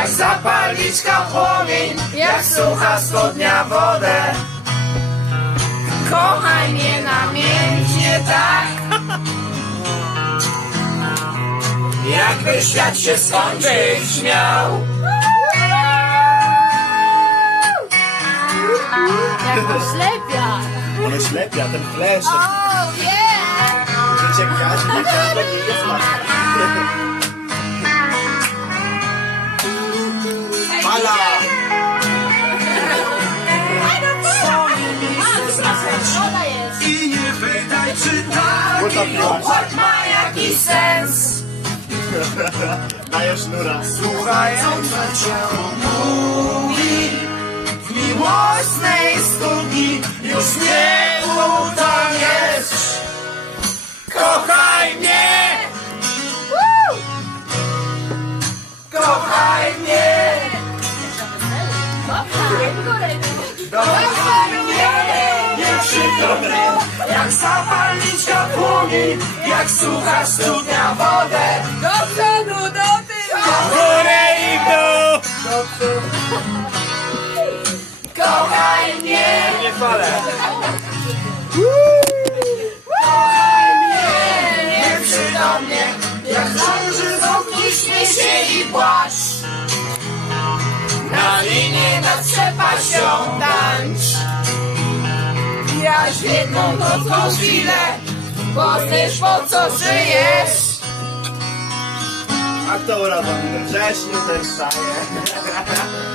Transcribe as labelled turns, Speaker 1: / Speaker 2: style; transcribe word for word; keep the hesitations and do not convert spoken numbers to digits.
Speaker 1: jak zapalniczka płomień, jak sucha studnia wodę. Kochaj mnie namiętnie tak, jakby świat się skończyć miał.
Speaker 2: Jak oślepia!
Speaker 3: Ale ślepia, ten flash.
Speaker 2: O, nie!
Speaker 3: Życie Kasi, nie to nie jest łatwe. Fala!
Speaker 2: Ona jest!
Speaker 1: I nie pytaj, czy
Speaker 3: Kurta
Speaker 1: taki
Speaker 3: piła.
Speaker 1: układ ma jakiś sens.
Speaker 3: Daję sznura.
Speaker 1: Słuchająca cię mówi, w miłosnej studni już nie utoniesz. Kochaj mnie! Kochaj mnie! Kochaj mnie! Nieprzytomny, jak zapalniczka płomień, jak sucha studnia wodę. Do przodu, do tyłu!
Speaker 3: W górę i w dół!
Speaker 1: Kochaj mnie!
Speaker 3: Nie falę.
Speaker 1: Kochaj mnie! Nieprzytomnie, jak krąży wokół śmiecie i płaszcz. Na linie nad przepaścią tańcz. Jaś w jedną krótką chwilę poznasz, po co żyjesz.
Speaker 3: A kto urodzony we wrześniu, ten wstaje.